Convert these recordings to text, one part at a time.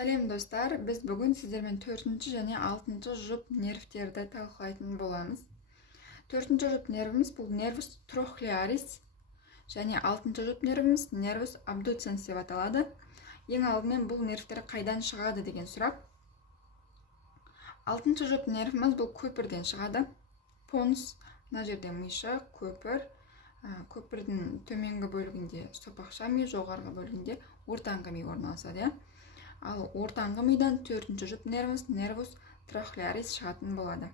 Сәлем достар, біз бүгін сіздермен 4-ші және 6-ші жұп нервтерді талқылайтын боламыз. 4-ші жұп нервіміз бұл нервус трохлеарис және 6-ші жұп нервіміз нервус абдуценс деп аталады. Ең алдымен бұл нервтер қайдан шығады деген сұрақ. 6-ші жұп нервіміз бұл көпірден шығады. Понус, мына жерде миша, көпір, көпірдің төменгі бөлігінде сопақша ми, жоғарғы бөлігінде ортаңғы ми орналасады. Ал ортаңғы мидан 4-ші жұп нервіміз нервус трохлеарис шығатын болады.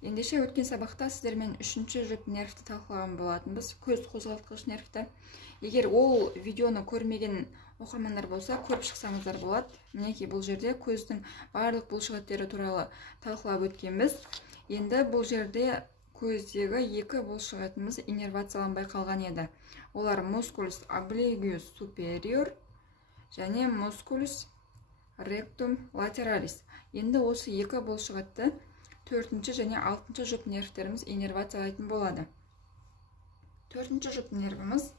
Ендеше өткен сабақта сіздермен 3-ші жұп нервті талқылаған болатынбыз, көз қозғалтқыш нервті. Егер ол видеоны көрмеген оқырмандар болса, көріп шықсаңыздар болады. Мінекей бұл жерде көздің барлық бұлшықеттері туралы талқылап өткенбіз. Енді бұл жерде көздегі екі бұлшықетіміз иннервацияланбай қалған еді. Олар мускулус облигиус superior және мускулус ректум латералис. Енді осы екі бұлшықетті 4-ші және 6-ші жұп нервтеріміз иннервациялайтын болады. 4-ші жұп нервіміз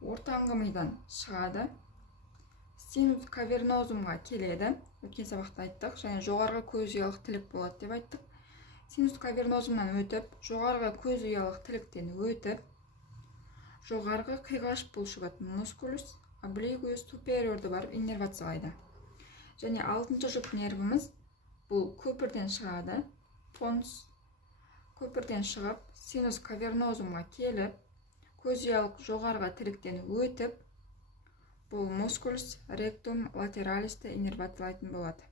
ортаңғы мидан шығады, синус кавернозумға келеді. Өткен сабақта айттық, және жоғарғы көз ұялық тілік болады деп айттық. Синус кавернозумнан өтіп, жоғарғы көз ұялық тіліктен өтіп, жоғарғы қиғаш бұлшықет мускулус облигиус супериорды барып иннервациялайды. Және 6-ші жұп нервіміз бұл көпірден шығады. Понус көпірден шығып, синус кавернозумға келіп, көз ұялық жоғарғы тіліктен өтіп, бұл мускулус ректум латералисті иннервациялайтын болады.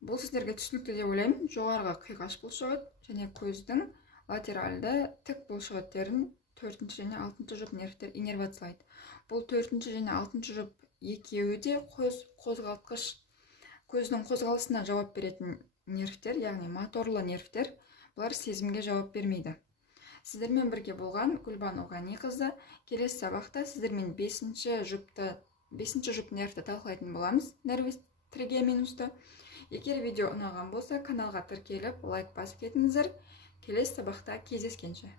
Бұл сіздерге түсінікті деп ойлаймын. Жоғарғы қиғаш бұлшықет және көздің латеральды тік бұлшықеттерін 4-ші және 6-ші жұп нервтер иннервациялайды. Бұл 4-ші және 6-ші жұп екеуі де қозғалтқыш, көздің қозғалысына жауап беретін нервтер, яғни моторлы нервтер. Бұлар сезімге жауап бермейді. Сіздермен бірге болған Гүлбану Ғаниқызы. Келесі сабақта сіздермен 5-ші жұп нервті талқылайтын боламыз, нервус тригеминусты. Егер видео ұнаған болса, каналға тіркеліп, лайк басып кетіңіздер. Келесі сабақта кездескенше.